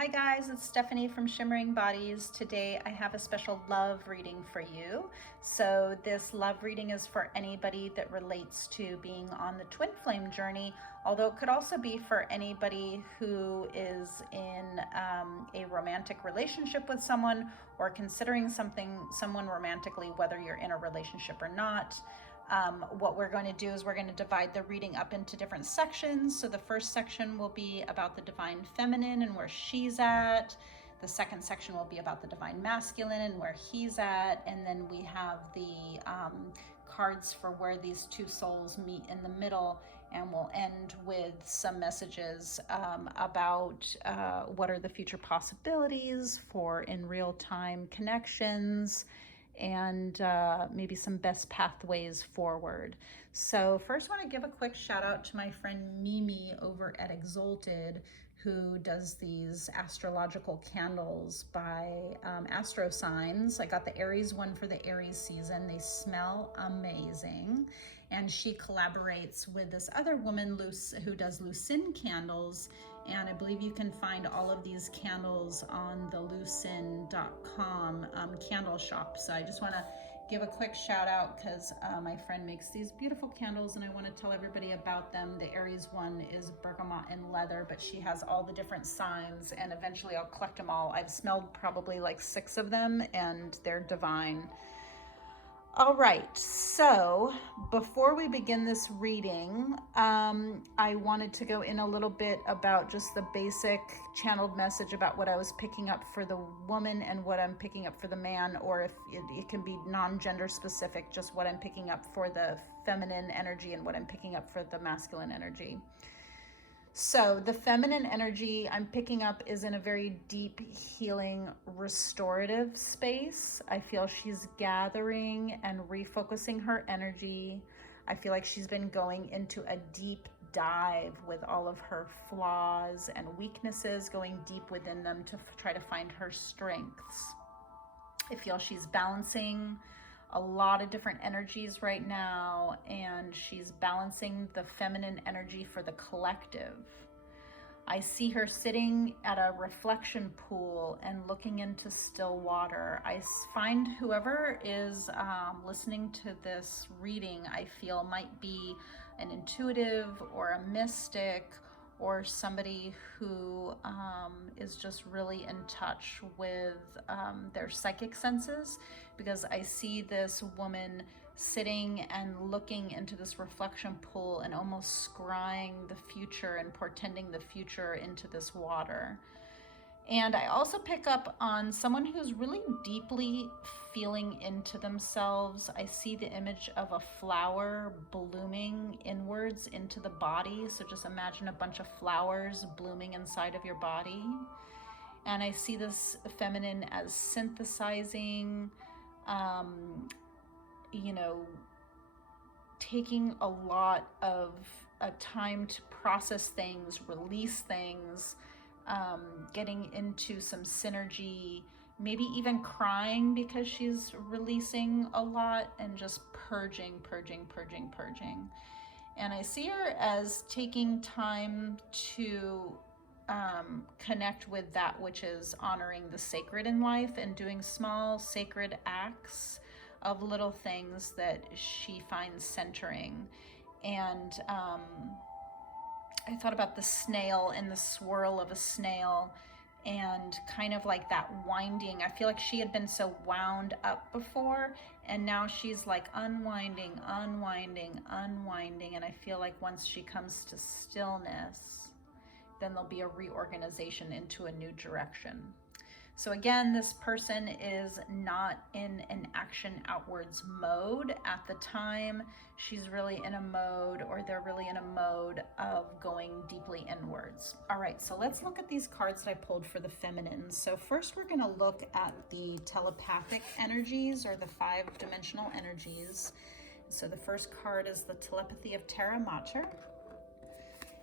Hi guys, it's Stephanie from Shimmering Bodies. Today I have a special love reading for you. So this love reading is for anybody that relates to being on the twin flame journey, although it could also be for anybody who is in a romantic relationship with someone or considering someone romantically, whether you're in a relationship or not. What we're going to do is we're going to divide the reading up into different sections. So the first section will be about the divine feminine and where she's at. The second section will be about the divine masculine and where he's at. And then we have the cards for where these two souls meet in the middle. And we'll end with some messages about what are the future possibilities for in real time connections, and maybe some best pathways forward. So first I want to give a quick shout out to my friend Mimi over at Exalted, who does these astrological candles by astro signs. I got the Aries one for the Aries season. They smell amazing. And she collaborates with this other woman who does Lucin candles. And I believe you can find all of these candles on the lucin.com candle shop. So I just want to give a quick shout out because my friend makes these beautiful candles and I want to tell everybody about them. The Aries one is bergamot and leather, but she has all the different signs and eventually I'll collect them all. I've smelled probably like 6 of them and they're divine. All right, so before we begin this reading, I wanted to go in a little bit about just the basic channeled message about what I was picking up for the woman and what I'm picking up for the man, or if it can be non-gender specific, just what I'm picking up for the feminine energy and what I'm picking up for the masculine energy. So the feminine energy I'm picking up is in a very deep, healing, restorative space. I feel she's gathering and refocusing her energy. I feel like she's been going into a deep dive with all of her flaws and weaknesses, going deep within them to try to find her strengths. I feel she's balancing a lot of different energies right now, and she's balancing the feminine energy for the collective. I see her sitting at a reflection pool and looking into still water. I find whoever is listening to this reading, I feel might be an intuitive or a mystic or somebody who is just really in touch with their psychic senses, because I see this woman sitting and looking into this reflection pool and almost scrying the future and portending the future into this water. And I also pick up on someone who's really deeply feeling into themselves. I see the image of a flower blooming inwards into the body. So just imagine a bunch of flowers blooming inside of your body. And I see this feminine as synthesizing, taking a lot of time to process things, release things, getting into some synergy, maybe even crying because she's releasing a lot and just purging. And I see her as taking time to connect with that which is honoring the sacred in life and doing small sacred acts of little things that she finds centering. And I thought about the snail and the swirl of a snail and kind of like that winding. I feel like she had been so wound up before and now she's like unwinding. And I feel like once she comes to stillness, then there'll be a reorganization into a new direction. So again, this person is not in an action outwards mode at the time. She's really in a mode, or they're really in a mode of going deeply inwards. All right, so let's look at these cards that I pulled for the feminine. So first we're gonna look at the telepathic energies, or the 5-dimensional energies. So the first card is the telepathy of Terra Mater.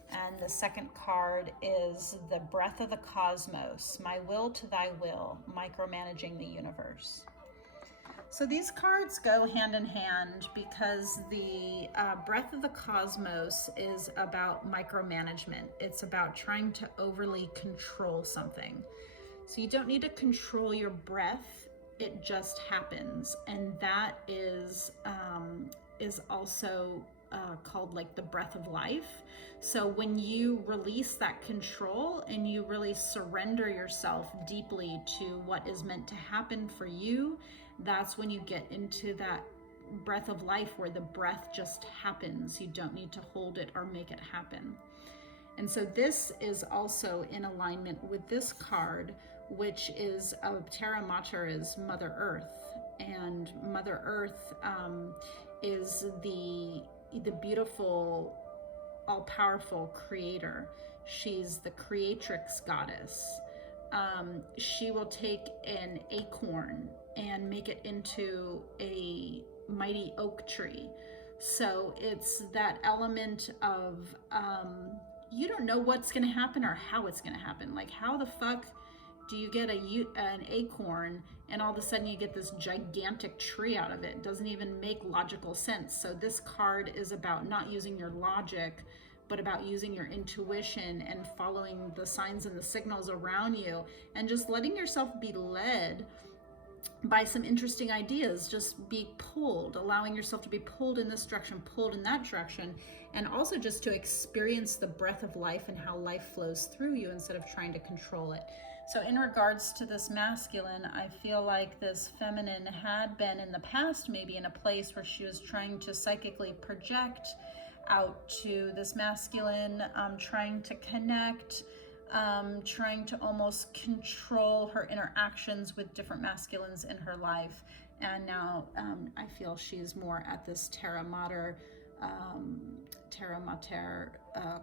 And the second card is the breath of the cosmos, my will to thy will, micromanaging the universe. So these cards go hand in hand because the breath of the cosmos is about micromanagement. It's about trying to overly control something. So you don't need to control your breath. It just happens. And that is also called like the breath of life. So when you release that control and you really surrender yourself deeply to what is meant to happen for you, that's when you get into that breath of life where the breath just happens. You don't need to hold it or make it happen. And so this is also in alignment with this card, which is Terra Mater, is Mother Earth. And Mother Earth is the beautiful, all-powerful creator. She's the creatrix goddess. She will take an acorn and make it into a mighty oak tree. So it's that element of you don't know what's going to happen or how it's going to happen. Like, how the fuck do you get an acorn and all of a sudden you get this gigantic tree out of it? It doesn't even make logical sense. So this card is about not using your logic, but about using your intuition and following the signs and the signals around you and just letting yourself be led by some interesting ideas. Just be pulled, allowing yourself to be pulled in this direction, pulled in that direction, and also just to experience the breath of life and how life flows through you instead of trying to control it. So in regards to this masculine, I feel like this feminine had been in the past maybe in a place where she was trying to psychically project out to this masculine, trying to connect, trying to almost control her interactions with different masculines in her life. And now I feel she's more at this Terra Mater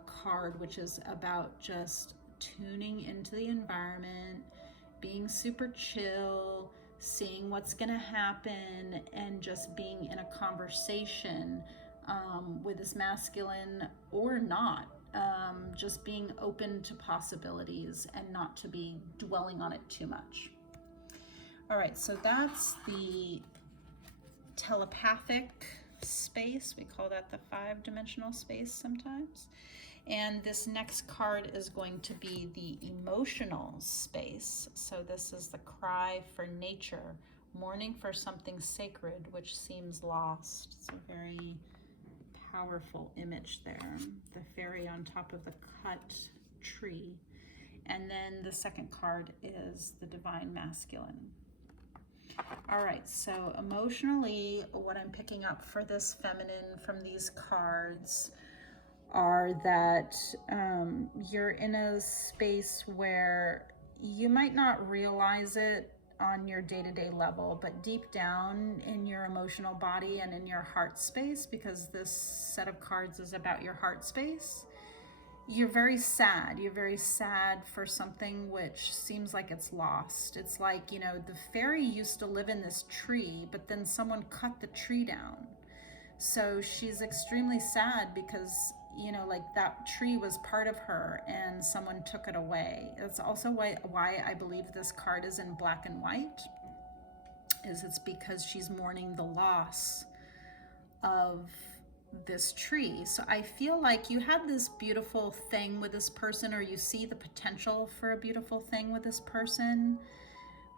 card, which is about just tuning into the environment, being super chill, seeing what's gonna happen, and just being in a conversation with this masculine or not. Just being open to possibilities and not to be dwelling on it too much. All right, so that's the telepathic space. We call that the 5-dimensional space sometimes. And this next card is going to be the emotional space. So this is the cry for nature, mourning for something sacred which seems lost. It's a very powerful image there. The fairy on top of the cut tree. And then the second card is the divine masculine. All right, so emotionally, what I'm picking up for this feminine from these cards are that you're in a space where you might not realize it on your day-to-day level, but deep down in your emotional body and in your heart space, because this set of cards is about your heart space, you're very sad. You're very sad for something which seems like it's lost. It's like, you know, the fairy used to live in this tree, but then someone cut the tree down. So she's extremely sad because, you know, like that tree was part of her and someone took it away. That's also why I believe this card is in black and white, is it's because she's mourning the loss of this tree. So I feel like you had this beautiful thing with this person, or you see the potential for a beautiful thing with this person,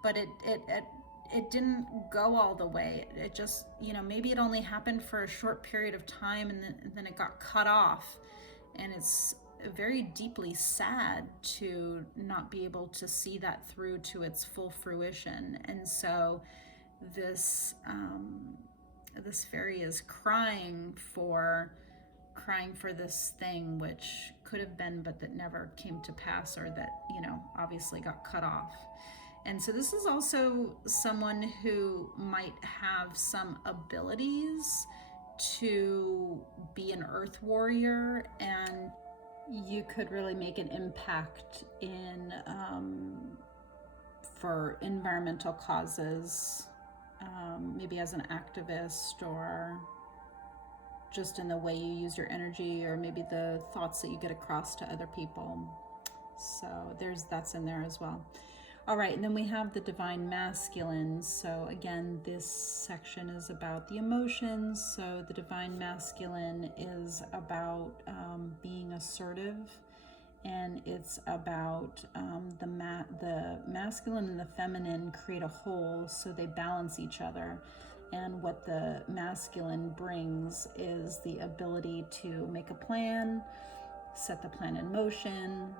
but it didn't go all the way. It just, you know, maybe it only happened for a short period of time and then it got cut off. And it's very deeply sad to not be able to see that through to its full fruition. And so this fairy is crying for this thing which could have been, but that never came to pass, or that, you know, obviously got cut off. And so this is also someone who might have some abilities to be an earth warrior, and you could really make an impact in for environmental causes, maybe as an activist, or just in the way you use your energy, or maybe the thoughts that you get across to other people. So that's in there as well. All right, and then we have the divine masculine. So again, this section is about the emotions. So the divine masculine is about being assertive, and it's about the masculine and the feminine create a whole, so they balance each other. And what the masculine brings is the ability to make a plan, set the plan in motion,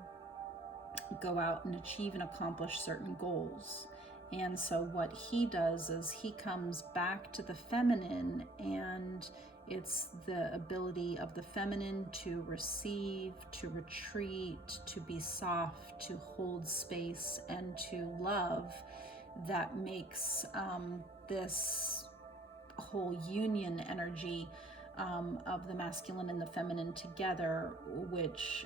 go out and achieve and accomplish certain goals. And so what he does is he comes back to the feminine, and it's the ability of the feminine to receive, to retreat, to be soft, to hold space, and to love, that makes this whole union energy of the masculine and the feminine together, which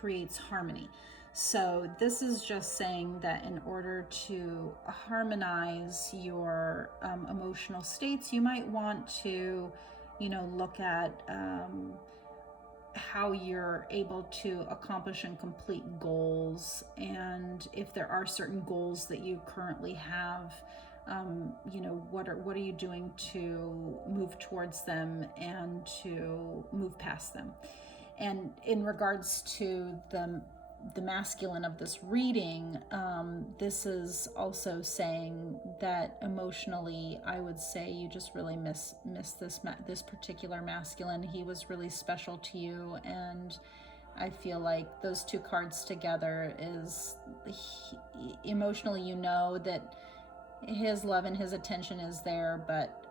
creates harmony. So this is just saying that in order to harmonize your emotional states, you might want to, look at how you're able to accomplish and complete goals. And if there are certain goals that you currently have, what are you doing to move towards them and to move past them? And in regards to the masculine of this reading, this is also saying that emotionally, I would say you just really miss this particular masculine. He was really special to you, and I feel like those two cards together is emotionally, that his love and his attention is there, but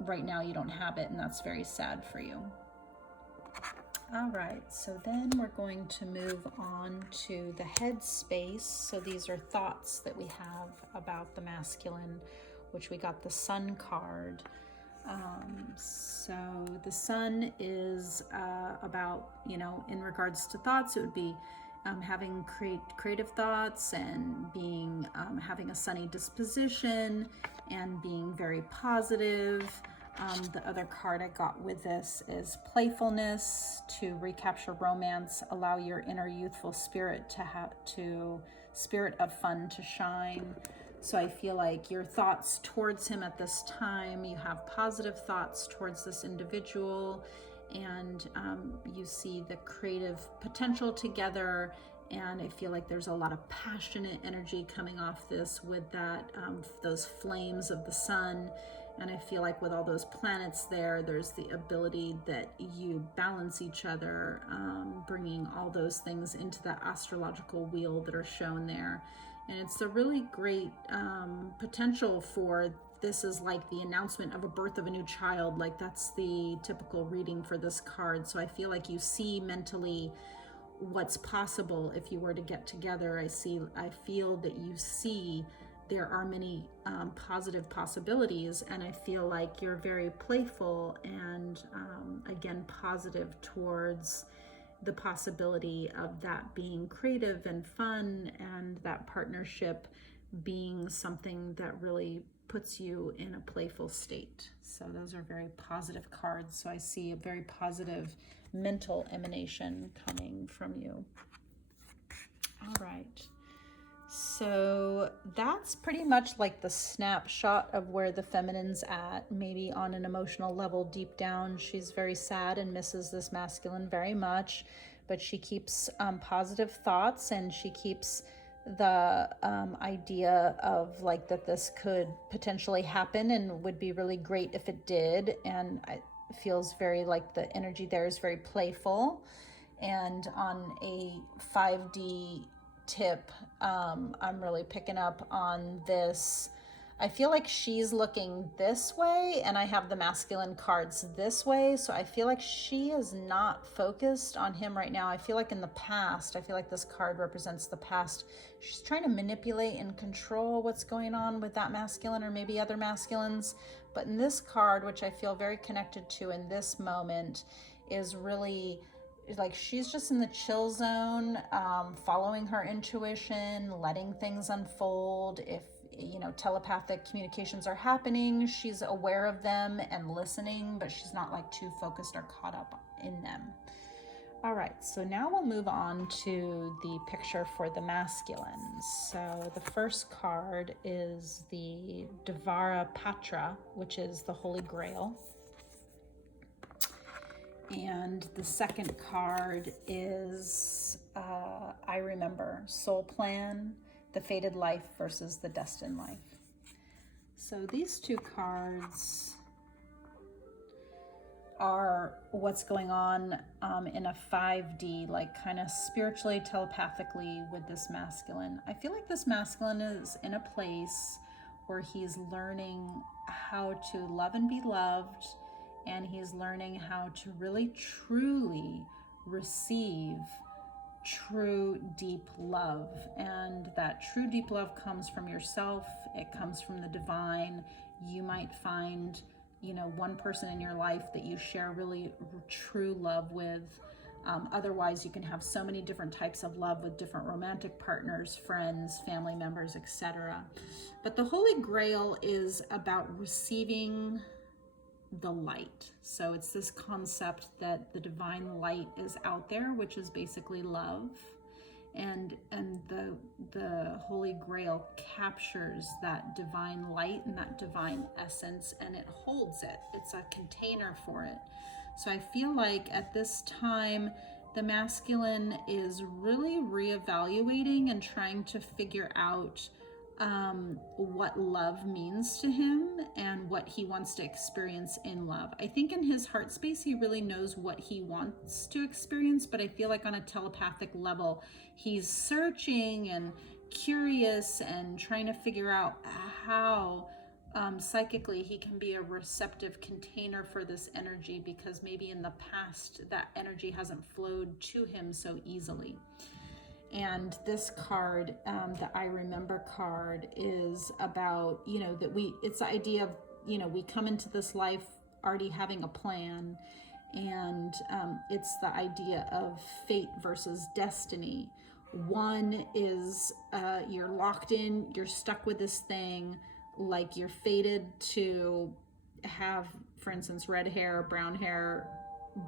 right now you don't have it, and that's very sad for you. All right, so then we're going to move on to the headspace. So these are thoughts that we have about the masculine, which we got the Sun card. So the Sun is about, in regards to thoughts, it would be having creative thoughts and being having a sunny disposition and being very positive. The other card I got with this is playfulness, to recapture romance, allow your inner youthful spirit spirit of fun to shine. So I feel like your thoughts towards him at this time, you have positive thoughts towards this individual, and you see the creative potential together. And I feel like there's a lot of passionate energy coming off this with that those flames of the sun. And I feel like with all those planets there, there's the ability that you balance each other, bringing all those things into the astrological wheel that are shown there. And it's a really great potential for, this is like the announcement of a birth of a new child. Like that's the typical reading for this card. So I feel like you see mentally what's possible if you were to get together. I feel that you see there are many positive possibilities, and I feel like you're very playful and again positive towards the possibility of that being creative and fun, and that partnership being something that really puts you in a playful state. So those are very positive cards. So I see a very positive mental emanation coming from you. All right. So that's pretty much like the snapshot of where the feminine's at. Maybe on an emotional level, deep down, she's very sad and misses this masculine very much, but she keeps positive thoughts, and she keeps the idea of like that this could potentially happen and would be really great if it did. And it feels very like the energy there is very playful. And on a 5D tip, I'm really picking up on this. I feel like she's looking this way, and I have the masculine cards this way. So I feel like she is not focused on him right now. I feel like in the past, I feel like this card represents the past. She's trying to manipulate and control what's going on with that masculine, or maybe other masculines. But in this card, which I feel very connected to in this moment, is really like she's just in the chill zone, following her intuition, letting things unfold. If telepathic communications are happening, she's aware of them and listening, but she's not like too focused or caught up in them. All right, so now we'll move on to the picture for the masculine. So the first card is the Devara Patra, which is the Holy Grail. And the second card is I Remember, Soul Plan, the Fated Life versus the Destined Life. So these two cards are what's going on in a 5D, like kind of spiritually, telepathically with this masculine. I feel like this masculine is in a place where he's learning how to love and be loved, and he's learning how to really truly receive true deep love. And that true deep love comes from yourself. It comes from the divine. You might find one person in your life that you share really true love with. Otherwise, you can have so many different types of love with different romantic partners, friends, family members, etc. But the Holy Grail is about receiving the light. So it's this concept that the divine light is out there, which is basically love. And the Holy Grail captures that divine light and that divine essence, and it holds it. It's a container for it. So I feel like at this time, the masculine is really reevaluating and trying to figure out what love means to him and what he wants to experience in love. I think in his heart space, he really knows what he wants to experience, but I feel like on a telepathic level, he's searching and curious and trying to figure out how psychically he can be a receptive container for this energy, because maybe in the past that energy hasn't flowed to him so easily. And this card, the I Remember card, is about, it's the idea of, we come into this life already having a plan. And it's the idea of fate versus destiny. One is you're locked in, you're stuck with this thing, like you're fated to have, for instance, red hair, brown hair,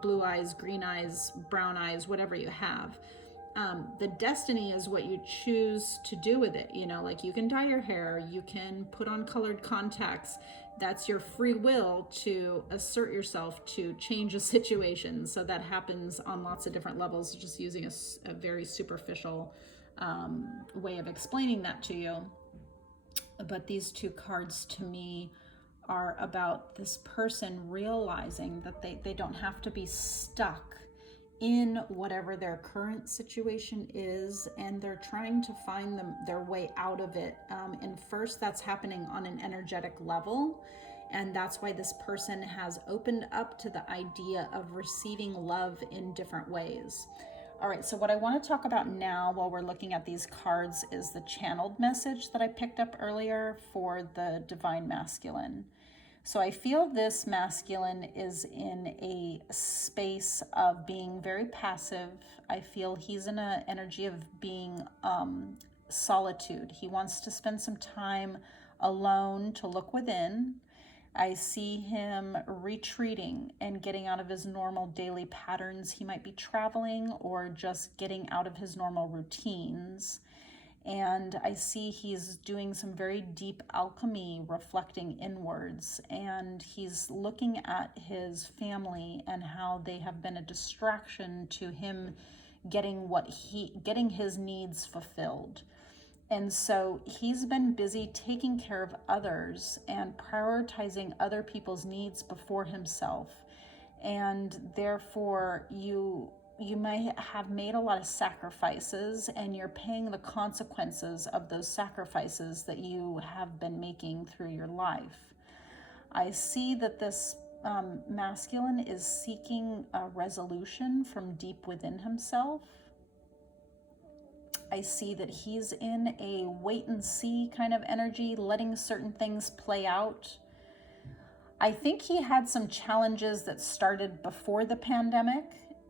blue eyes, green eyes, brown eyes, whatever you have. The destiny is what you choose to do with it. Like you can dye your hair, you can put on colored contacts. That's your free will to assert yourself, to change a situation. So that happens on lots of different levels, just using a very superficial way of explaining that to you. But these two cards to me are about this person realizing that they don't have to be stuck in whatever their current situation is, and they're trying to find their way out of it. And first, that's happening on an energetic level, and that's why this person has opened up to the idea of receiving love in different ways. All right, so what I want to talk about now while we're looking at these cards is the channeled message that I picked up earlier for the Divine Masculine. So I feel this masculine is in a space of being very passive. I feel he's in an energy of being solitude. He wants to spend some time alone to look within. I see him retreating and getting out of his normal daily patterns. He might be traveling or just getting out of his normal routines. And I see he's doing some very deep alchemy, reflecting inwards, and he's looking at his family and how they have been a distraction to him getting his needs fulfilled. And so he's been busy taking care of others and prioritizing other people's needs before himself. And therefore you may have made a lot of sacrifices, and you're paying the consequences of those sacrifices that you have been making through your life. I see that this masculine is seeking a resolution from deep within himself. I see that he's in a wait and see kind of energy, letting certain things play out. I think he had some challenges that started before the pandemic,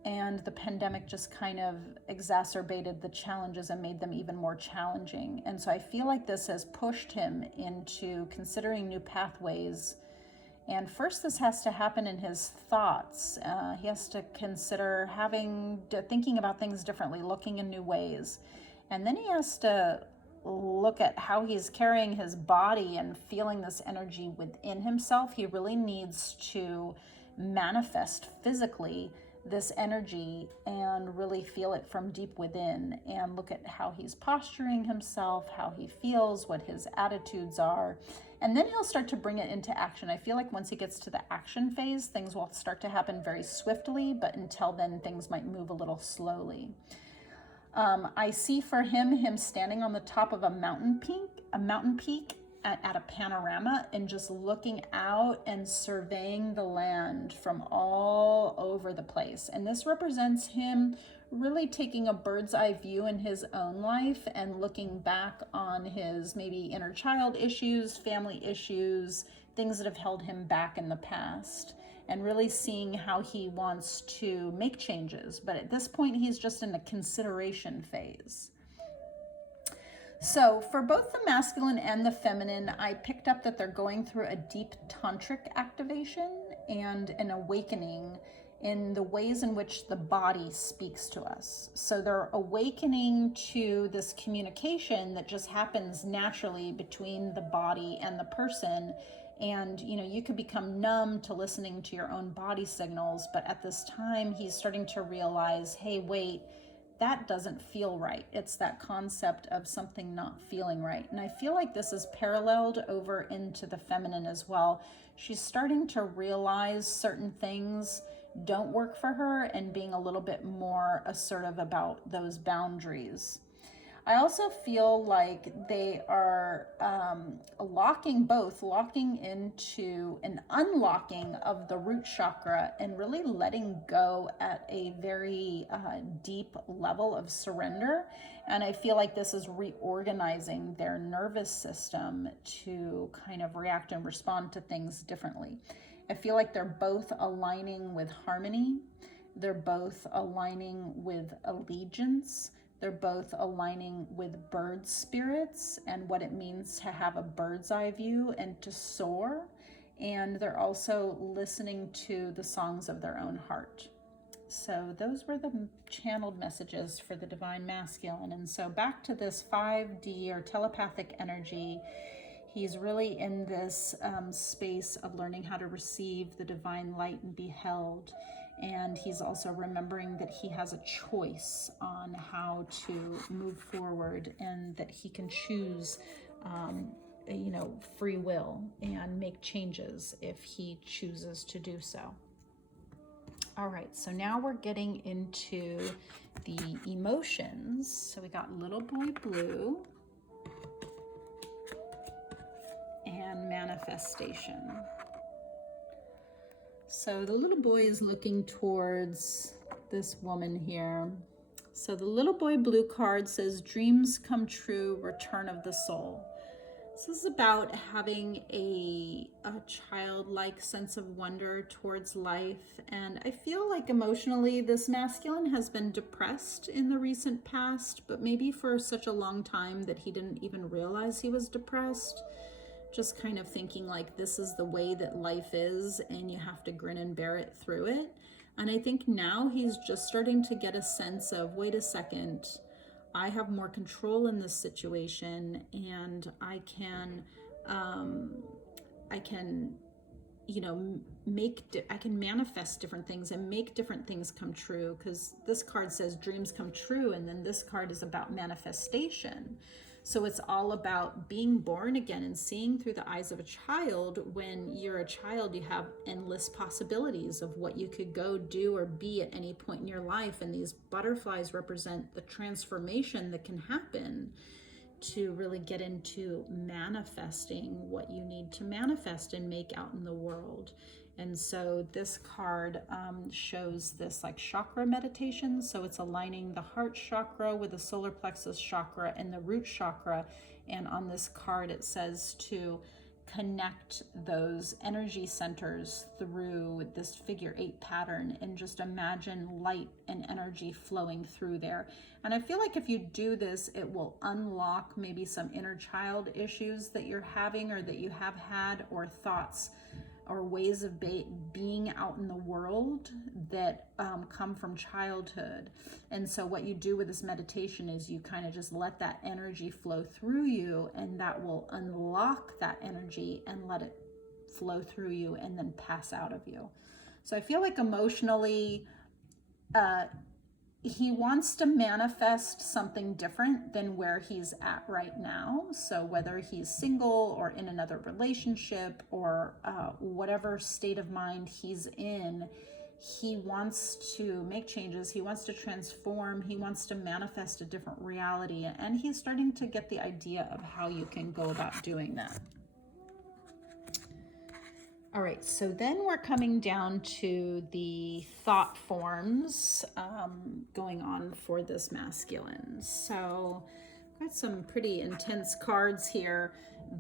and the pandemic just kind of exacerbated the challenges and made them even more challenging. And so I feel like this has pushed him into considering new pathways And first, this has to happen in his thoughts. He has to consider thinking about things differently, looking in new ways. And then he has to look at how he's carrying his body and feeling this energy within himself. He really needs to manifest physically this energy and really feel it from deep within, and look at how he's posturing himself, how he feels, what his attitudes are. And then he'll start to bring it into action. I feel like once he gets to the action phase, things will start to happen very swiftly, but until then, things might move a little slowly. I see for him standing on the top of a mountain peak at a panorama, and just looking out and surveying the land from all over the place. And this represents him really taking a bird's eye view in his own life and looking back on his maybe inner child issues, family issues, things that have held him back in the past, and really seeing how he wants to make changes. But at this point, he's just in a consideration phase. So for both the masculine and the feminine, I picked up that they're going through a deep tantric activation and an awakening in the ways in which the body speaks to us. So they're awakening to this communication that just happens naturally between the body and the person. And, you could become numb to listening to your own body signals. But at this time, he's starting to realize, hey, wait, that doesn't feel right. It's that concept of something not feeling right. And I feel like this is paralleled over into the feminine as well. She's starting to realize certain things don't work for her and being a little bit more assertive about those boundaries. I also feel like they are locking into an unlocking of the root chakra and really letting go at a very deep level of surrender. And I feel like this is reorganizing their nervous system to kind of react and respond to things differently. I feel like they're both aligning with harmony. They're both aligning with allegiance. They're both aligning with bird spirits and what it means to have a bird's eye view and to soar. And they're also listening to the songs of their own heart. So those were the channeled messages for the divine masculine. And so back to this 5D or telepathic energy. He's really in this space of learning how to receive the divine light and be held. And he's also remembering that he has a choice on how to move forward, and that he can choose, free will and make changes if he chooses to do so. All right, so now we're getting into the emotions. So we got Little Boy Blue and manifestation. So the little boy is looking towards this woman here. So the Little Boy Blue card says, dreams come true, return of the soul. This is about having a childlike sense of wonder towards life. And I feel like emotionally, this masculine has been depressed in the recent past, but maybe for such a long time that he didn't even realize he was depressed. Just kind of thinking like this is the way that life is and you have to grin and bear it through it. And I think now he's just starting to get a sense of, wait a second, I have more control in this situation, and I can manifest different things and make different things come true, because this card says dreams come true, and then this card is about manifestation. So it's all about being born again and seeing through the eyes of a child. When you're a child, you have endless possibilities of what you could go do or be at any point in your life. And these butterflies represent the transformation that can happen to really get into manifesting what you need to manifest and make out in the world. And so this card shows this like chakra meditation. So it's aligning the heart chakra with the solar plexus chakra and the root chakra. And on this card, it says to connect those energy centers through this figure 8 pattern, and just imagine light and energy flowing through there. And I feel like if you do this, it will unlock maybe some inner child issues that you're having or that you have had, or thoughts or ways of being out in the world that come from childhood. And so what you do with this meditation is you kind of just let that energy flow through you, and that will unlock that energy and let it flow through you and then pass out of you. So I feel like emotionally, he wants to manifest something different than where he's at right now. So whether he's single or in another relationship or whatever state of mind he's in, he wants to make changes. He wants to transform. He wants to manifest a different reality. And he's starting to get the idea of how you can go about doing that. All right, so then we're coming down to the thought forms going on for this masculine. So I've got some pretty intense cards here.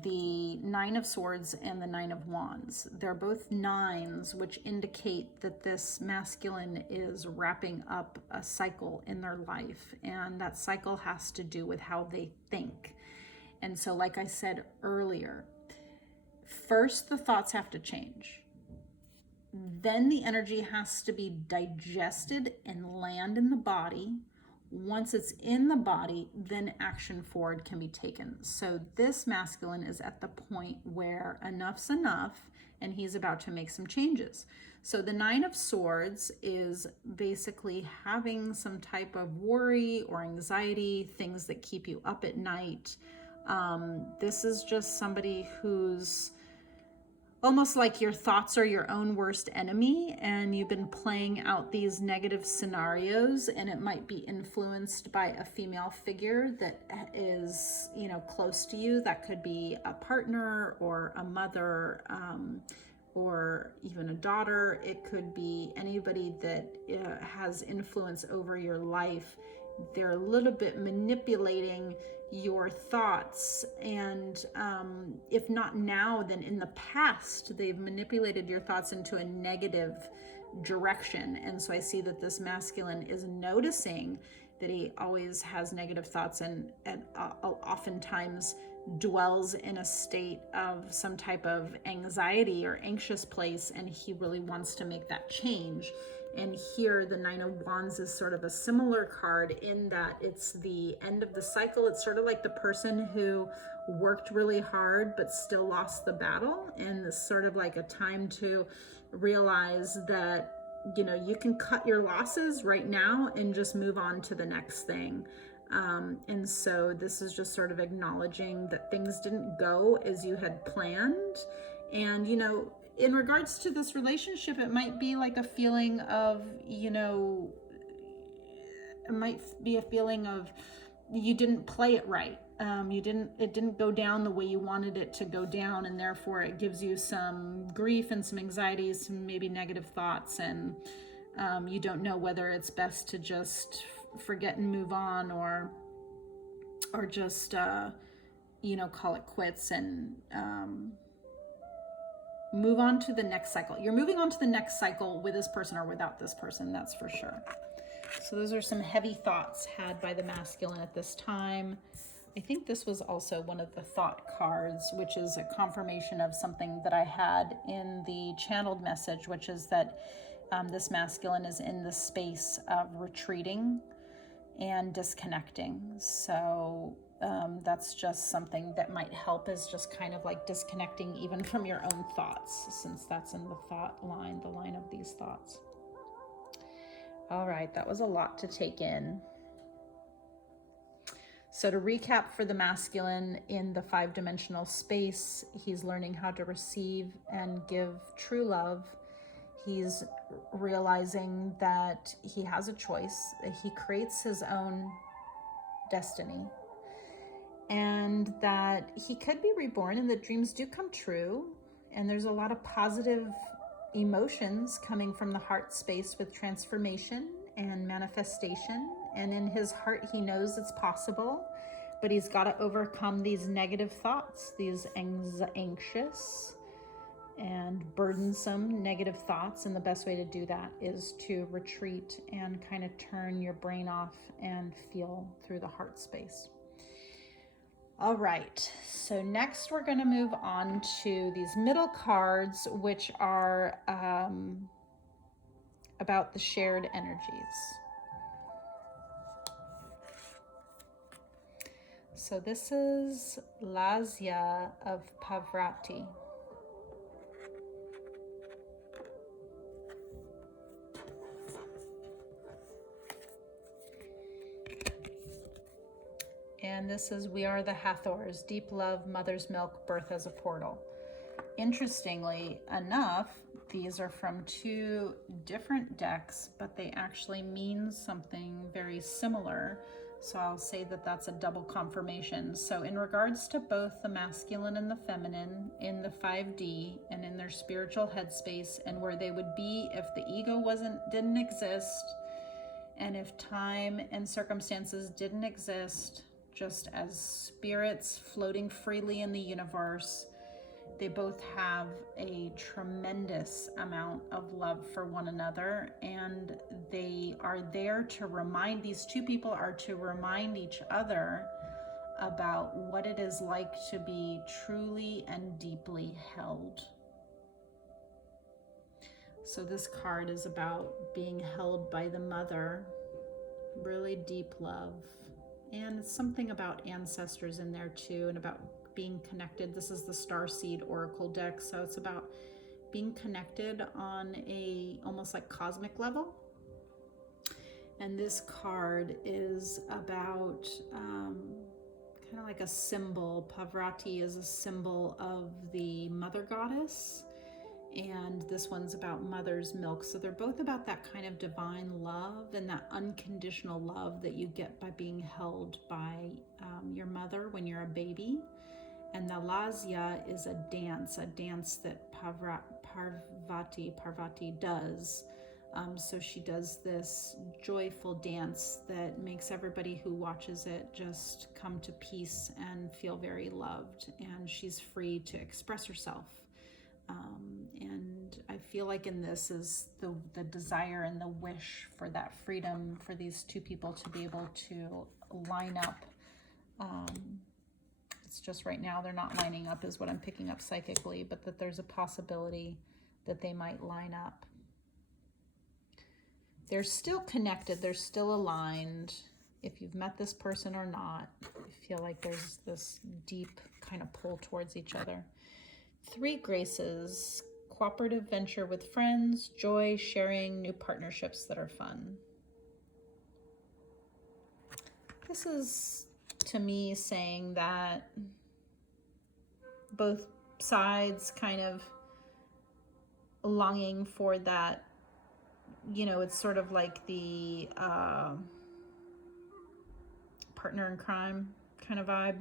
The Nine of Swords and the Nine of Wands. They're both nines, which indicate that this masculine is wrapping up a cycle in their life. And that cycle has to do with how they think. And so like I said earlier, first, the thoughts have to change. Then the energy has to be digested and land in the body. Once it's in the body, then action forward can be taken. So this masculine is at the point where enough's enough and he's about to make some changes. So the Nine of Swords is basically having some type of worry or anxiety, things that keep you up at night. This is just somebody who's almost like your thoughts are your own worst enemy, and you've been playing out these negative scenarios, and it might be influenced by a female figure that is, you know, close to you. That could be a partner or a mother, or even a daughter. It could be anybody that has influence over your life. They're a little bit manipulating your thoughts, and if not now, then in the past they've manipulated your thoughts into a negative direction. And so I see that this masculine is noticing that he always has negative thoughts and oftentimes dwells in a state of some type of anxiety or anxious place, and he really wants to make that change. And here the Nine of Wands is sort of a similar card in that it's the end of the cycle. It's sort of like the person who worked really hard but still lost the battle, and it's sort of like a time to realize that, you know, you can cut your losses right now and just move on to the next thing. And so this is just sort of acknowledging that things didn't go as you had planned. And, you know, in regards to this relationship, it might be like a feeling of, you know, it might be a feeling of you didn't play it right. It didn't go down the way you wanted it to go down, and therefore it gives you some grief and some anxiety, some maybe negative thoughts, and you don't know whether it's best to just forget and move on, or just you know, call it quits and move on to the next cycle. You're moving on to the next cycle with this person or without this person, that's for sure. So those are some heavy thoughts had by the masculine at this time. I think this was also one of the thought cards, which is a confirmation of something that I had in the channeled message, which is that this masculine is in the space of retreating and disconnecting. So that's just something that might help, is just kind of like disconnecting even from your own thoughts, since that's in the thought line, the line of these thoughts. All right, that was a lot to take in. So to recap for the masculine in the 5-dimensional space, he's learning how to receive and give true love. He's realizing that he has a choice, that he creates his own destiny, and that he could be reborn, and that dreams do come true. And there's a lot of positive emotions coming from the heart space with transformation and manifestation. And in his heart, he knows it's possible, but he's got to overcome these negative thoughts, these anxious and burdensome negative thoughts. And the best way to do that is to retreat and kind of turn your brain off and feel through the heart space. All right, so next we're going to move on to these middle cards, which are about the shared energies. So this is Lazia of Pavrati. And this is We Are the Hathors, Deep Love, Mother's Milk, Birth as a Portal. Interestingly enough, these are from two different decks, but they actually mean something very similar. So I'll say that that's a double confirmation. So in regards to both the masculine and the feminine in the 5D and in their spiritual headspace, and where they would be if the ego didn't exist, and if time and circumstances didn't exist, just as spirits floating freely in the universe, they both have a tremendous amount of love for one another, and they are there to remind, these two people are to remind each other about what it is like to be truly and deeply held. So this card is about being held by the mother, really deep love. And it's something about ancestors in there too, and about being connected. This is the Starseed Oracle deck, so it's about being connected on a almost like cosmic level. And this card is about kind of like a symbol. Pavrati is a symbol of the mother goddess, and this one's about mother's milk. So they're both about that kind of divine love and that unconditional love that you get by being held by your mother when you're a baby. And the Lazia is a dance that Parvati does. So she does this joyful dance that makes everybody who watches it just come to peace and feel very loved. And she's free to express herself. And I feel like in this is the desire and the wish for that freedom for these two people to be able to line up. It's just right now they're not lining up is what I'm picking up psychically, but that there's a possibility that they might line up. They're still connected, they're still aligned. If you've met this person or not, I feel like there's this deep kind of pull towards each other. 3 graces: cooperative venture with friends, joy, sharing, new partnerships that are fun. This is, to me, saying that both sides kind of longing for that, you know, it's sort of like the partner in crime kind of vibe.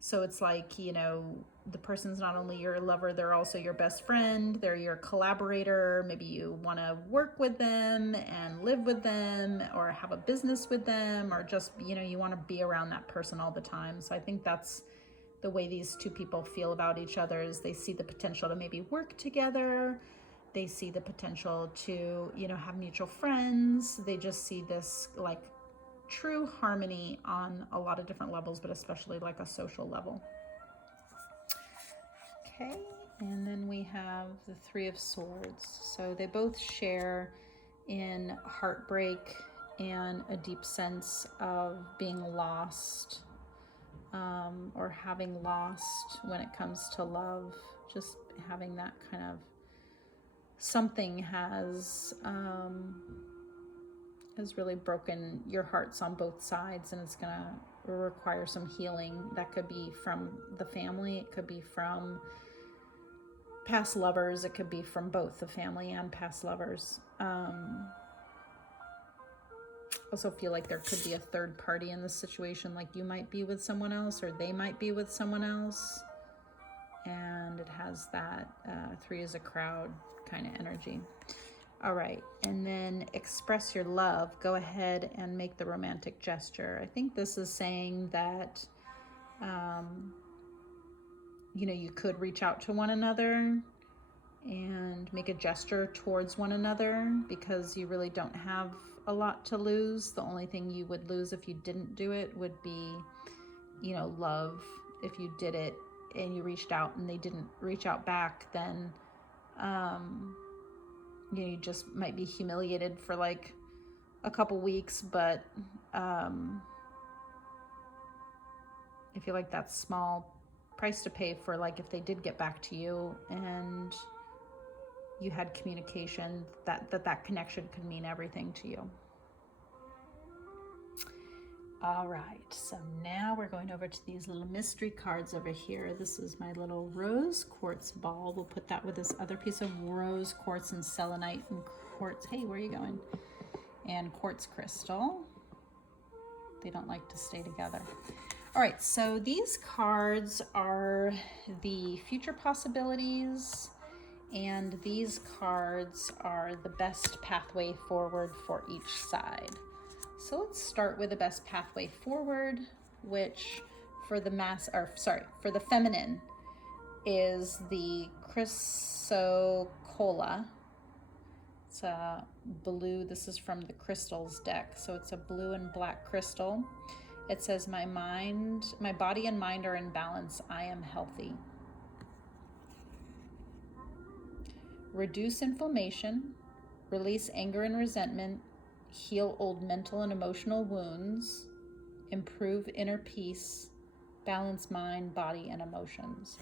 So it's like, you know, the person's not only your lover, they're also your best friend, they're your collaborator. Maybe you want to work with them and live with them or have a business with them, or just, you know, you want to be around that person all the time. So I think that's the way these two people feel about each other, is they see the potential to maybe work together. They see the potential to, you know, have mutual friends. They just see this like true harmony on a lot of different levels, but especially like a social level. Okay, and then we have the 3 of Swords. So they both share in heartbreak and a deep sense of being lost, or having lost when it comes to love. Just having that kind of something has really broken your hearts on both sides, and it's gonna require some healing. That could be from the family, it could be from past lovers, it could be from both the family and past lovers. Also feel like there could be a third party in this situation, like you might be with someone else or they might be with someone else. And it has that 3 is a crowd kind of energy. All right, and then express your love. Go ahead and make the romantic gesture. I think this is saying that you know, you could reach out to one another and make a gesture towards one another, because you really don't have a lot to lose. The only thing you would lose if you didn't do it would be, you know, love if you did it and you reached out and they didn't reach out back, then you just might be humiliated for like a couple weeks, but I feel like that's small price to pay for, like, if they did get back to you and you had communication, that connection could mean everything to you. All right, so now we're going over to these little mystery cards over here. This is my little rose quartz ball. We'll put that with this other piece of rose quartz and selenite and quartz. Hey, where are you going? And quartz crystal. They don't like to stay together. All right, so these cards are the future possibilities, and these cards are the best pathway forward for each side. So let's start with the best pathway forward, which for the for the feminine is the chrysocolla. It's a blue, this is from the crystals deck. So it's a blue and black crystal. It says, my body and mind are in balance. I am healthy. Reduce inflammation, release anger and resentment, heal old mental and emotional wounds, improve inner peace, balance mind, body, and emotions.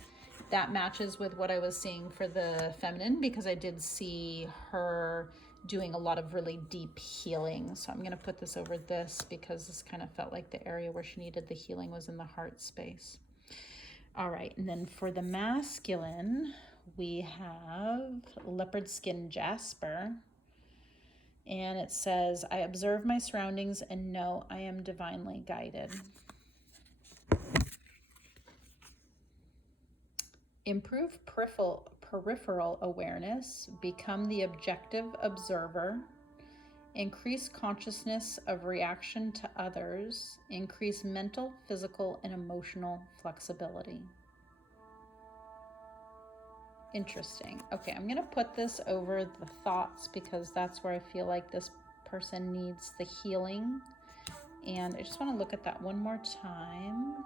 That matches with what I was seeing for the feminine, because I did see her doing a lot of really deep healing. So I'm going to put this over this because this kind of felt like the area where she needed the healing was in the heart space. All right, and then for the masculine, we have leopard skin jasper. And it says, I observe my surroundings and know I am divinely guided. Improve peripheral awareness, become the objective observer, increase consciousness of reaction to others, increase mental, physical, and emotional flexibility. Interesting. Okay, I'm going to put this over the thoughts because that's where I feel like this person needs the healing. And I just want to look at that one more time.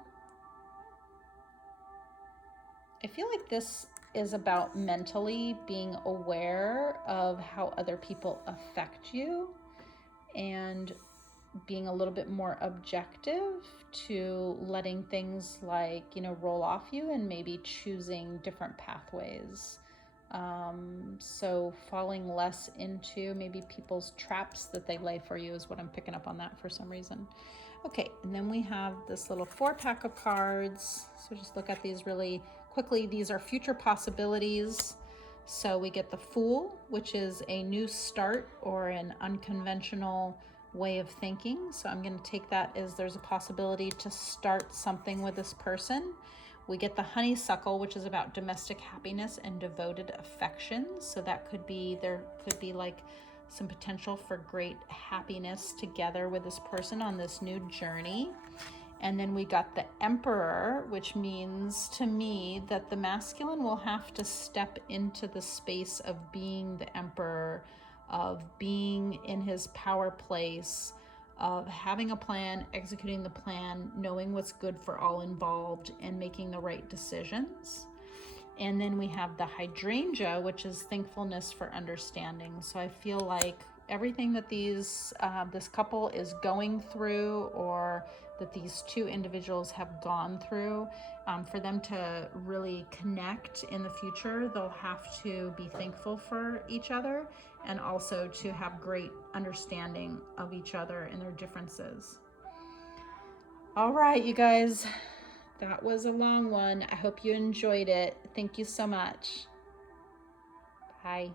I feel like this is about mentally being aware of how other people affect you and being a little bit more objective to letting things like, roll off you and maybe choosing different pathways. So falling less into maybe people's traps that they lay for you is what I'm picking up on that for some reason. Okay, and then we have this little 4-pack of cards. So just look at these really quickly. These are future possibilities. So we get the Fool, which is a new start or an unconventional way of thinking. So I'm going to take that as there's a possibility to start something with this person. We get the Honeysuckle, which is about domestic happiness and devoted affection. So that could be, there could be like some potential for great happiness together with this person on this new journey. And then we got the Emperor, which means to me that the masculine will have to step into the space of being the emperor, of being in his power place, of having a plan, executing the plan, knowing what's good for all involved, and making the right decisions. And then we have the Hydrangea, which is thankfulness for understanding. So I feel like everything that this couple is going through, or that these two individuals have gone through, for them to really connect in the future, they'll have to be thankful for each other and also to have great understanding of each other and their differences. All right, you guys, that was a long one. I hope you enjoyed it. Thank you so much. Bye.